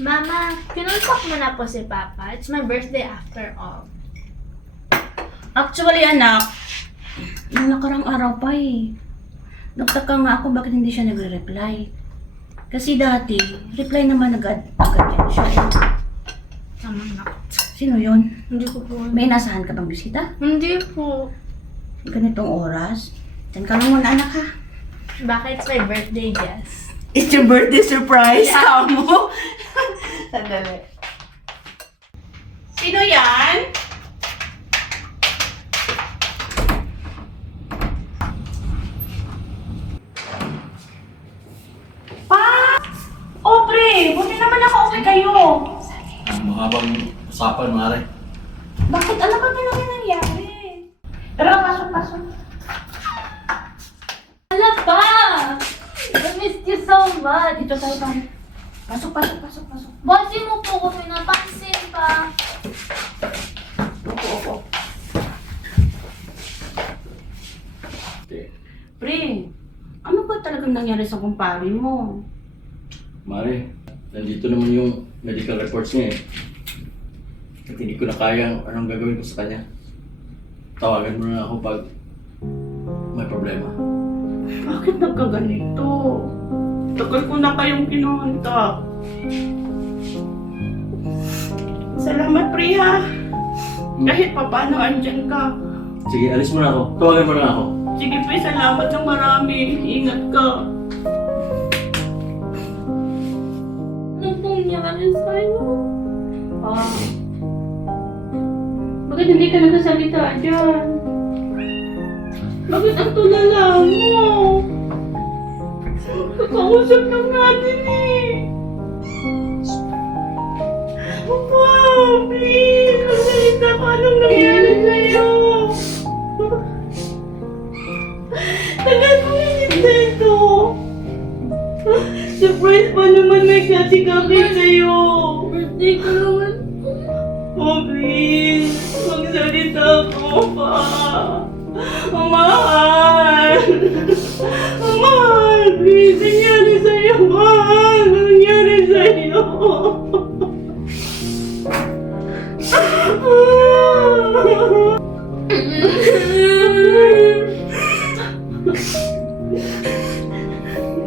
Mama, kinulpak mo na po si Papa. It's my birthday after all. Actually, anak, nung nakarang araw pa nagtaka nga ako bakit hindi siya nagre-reply. Kasi dati, reply naman agad yan siya. Tama na. Sino yun? Hindi ko po. May inasahan ka bang bisita? Hindi po. Ganitong oras? Diyan ka lang muna, anak, ha? Baka it's my birthday, Jess. It's your birthday surprise, Kamo. Sandali. Sino yan? Pa! Oh, pre! Buti naman nakauwi kayo. Mahabang usapan, mare. Bakit? Ano ba talaga nangyari? Tara, pasok. Hala pa! I missed you so much. Dito tayo pa. Pasok. Bossy mo po ko pinapansin pa. Opo. Okay. Pre, ano ba talagang nangyari sa kumpare mo? Mare, nandito naman yung medical reports niya At hindi ko na kayang anong gagawin ko sa kanya. Tawagan mo na ako pag may problema. Bakit nagkaganito? Tagal ko na kayong kinontak. Salamat, pre, ha? Kahit pa paano andyan ka. Sige, alis mo na ako. Tawagan mo na ako. Sige, pre, salamat ng marami. Ingat ka. Ano pong nangyari sa'yo? Bakit hindi ka nagsasalita dyan? Bakit ang tulala mo? Kakausap lang natin Wow, please! Magsalita ka. Anong nangyari sa'yo? Tagal ko hinintento. Surprise pa naman may kasi-kapit sa'yo. Birthday ko naman. Oh, please. Magsalita ko pa. Ang mahal. Ang mahal. Please. Nangyari sa'yo, mahal. Nangyari sa'yo.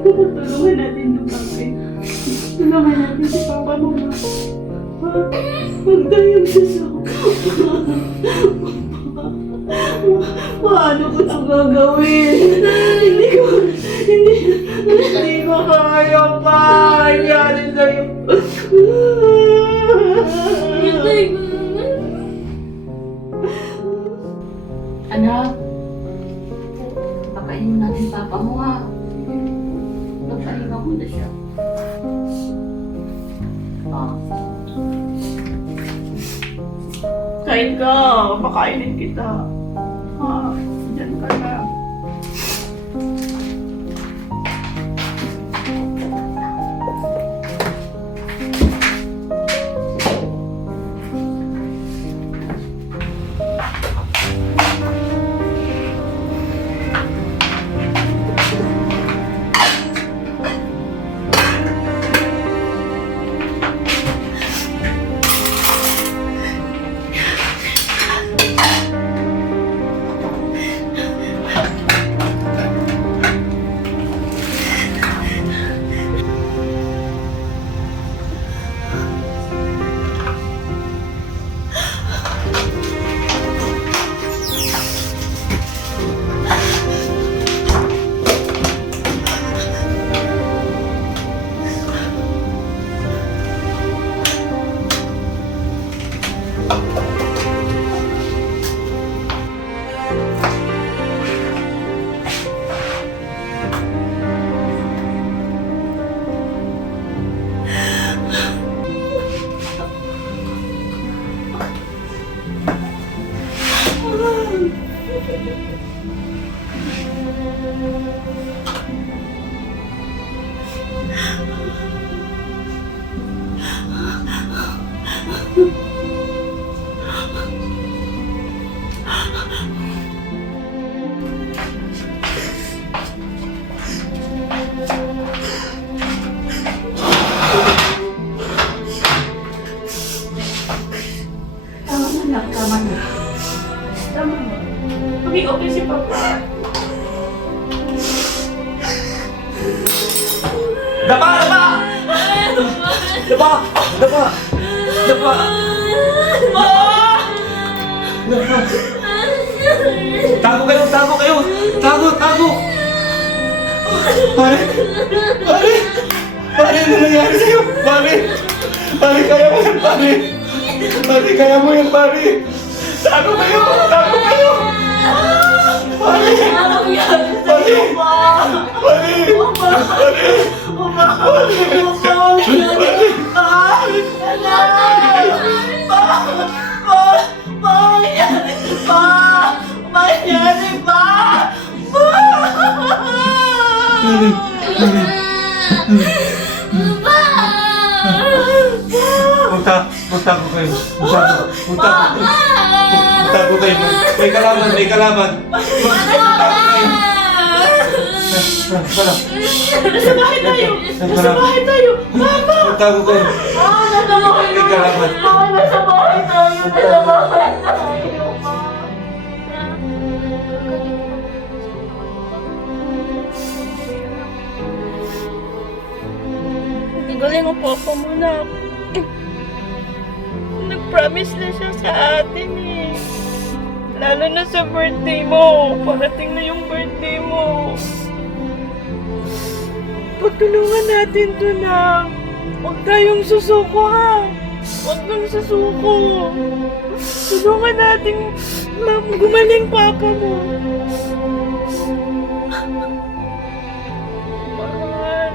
Tulungan natin ng bakit. Tulungan natin si Papa mo. Huwag tayong sasok. Paano ko ito gagawin? Hindi ko kaya pa. Nangyari sa'yo. Birthday ko naman. Anak, pakainin mo natin Papa mo, ha? Magpahinga mo na siya. Kain ka. Pakainin kita. Diyan ka na. Maging okay si Papa. Dapa! Dapa! Dapa! Dapa! Dapa! Dapa! Tago kayo! Tago kayo! Tago! Tago! Pare! Pare! Pare! Ano nangyari sa'yo? Pare! Pare! Kaya mo yan, pare! Pare! Kaya mo yan, pare! Tago kayo! Tago kayo! Pare! Anong yan? Pare! Pare! Magtago kayo. Magtago kayo. May kalaban, may kalaban. Magtago kayo. Wala. Nasa bahay tayo! Nasa bahay tayo! Papa! Magtago kayo. Nasa bahay May kalaban. Nasa bahay tayo! Nasa bahay tayo! Galing ang papa mo na. Nag-promise na siya sa atin eh. Lalo na sa birthday mo. Parating na yung birthday mo. Pagtulungan natin to na. Huwag tayong susuko ha. Huwag kang susuko. Tulungan natin gumaling papa mo. Mahal.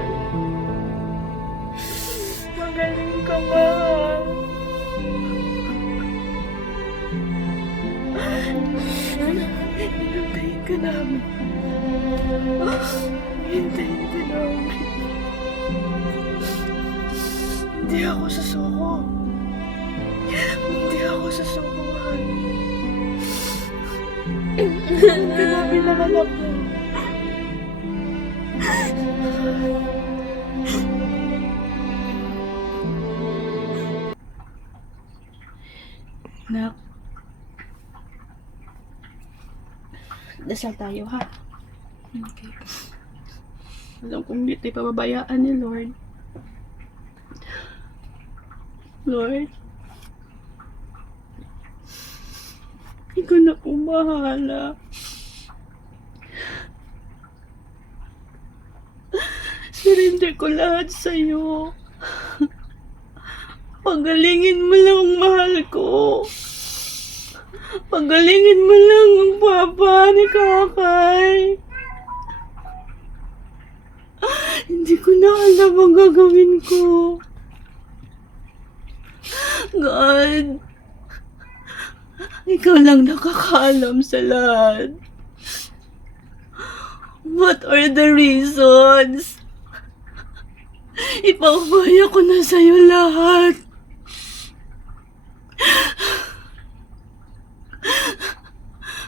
Magaling ka, mahal. Hintayin ka namin. Hintayin ka namin. Hindi ako susuko. Hindi ako susuko, mahal. Hintayin ka namin ang anak mo. Nak, dasal tayo ha. Okay. Alam kong hindi tayo pababayaan ni Lord. Lord, ikaw na po bahala. Surrender ko lahat sa'yo. Pagalingin mo lang ang mahal ko. Pagalingin mo lang ang papa ni Kakay. Hindi ko na alam ang gagawin ko. God, ikaw lang nakakaalam sa lahat. What are the reasons? Ipaubaya ko na sa'yo lahat.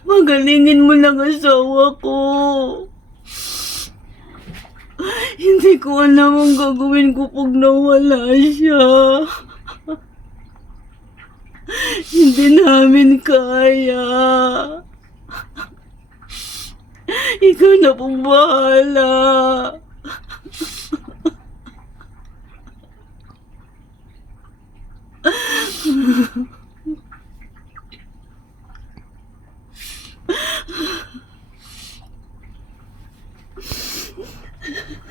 Magalingin mo lang asawa ko. Hindi ko alam ang gagawin ko pag nawala siya. Hindi namin kaya. Ikaw na pong bahala.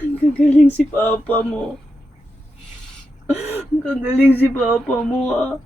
Ang gagaling si papa mo. Ang gagaling si papa mo ah.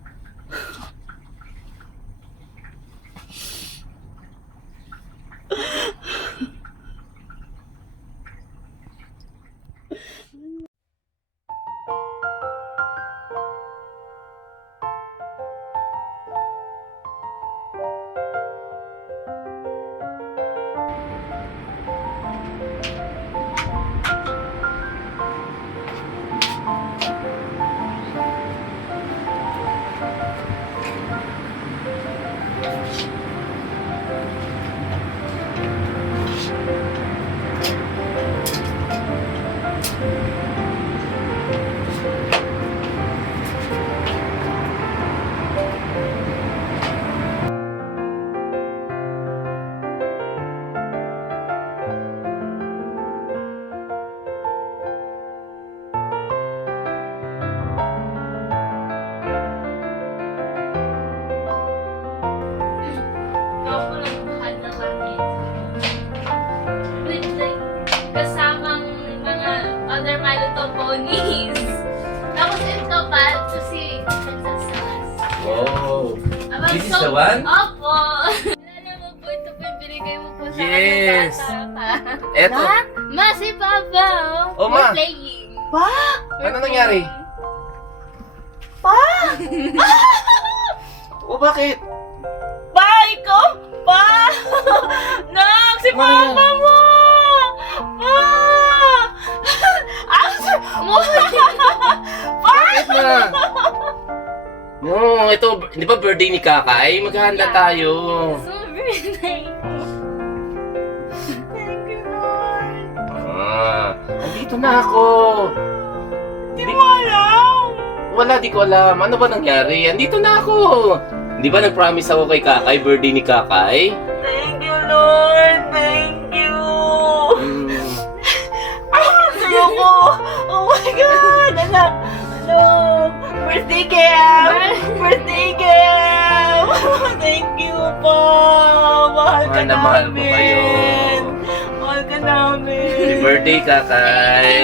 larawan? Opo! Kilala mo po ito po yung binigay mo po sa Yes. akin ng bata. Eto. Ma, si Papa, Oh, Ma. We're playing. Pa! Ano nangyari? Pa! O bakit? Pa! Ikaw! Pa! Nak! Si Ano Papa yan? mo! Pa! Bakit na? No, ito, di ba birthday ni Kakay? Maghahanda tayo. So birthday. Thank you, Lord. Andito na ako. Di mo alam. Wala, di ko alam. Ano ba nangyari? Andito na ako. Di ba nag-promise ako kay Kakay, birthday ni Kakay? Thank you, Lord. Thank you. Sayo ko. Oh my God. Anak. Ano? Birthday gift. Birthday gift. Thank you po. Mahal ka Mahal na mahal ko namin. kayo. Mahal ka namin. Happy birthday, Kakay.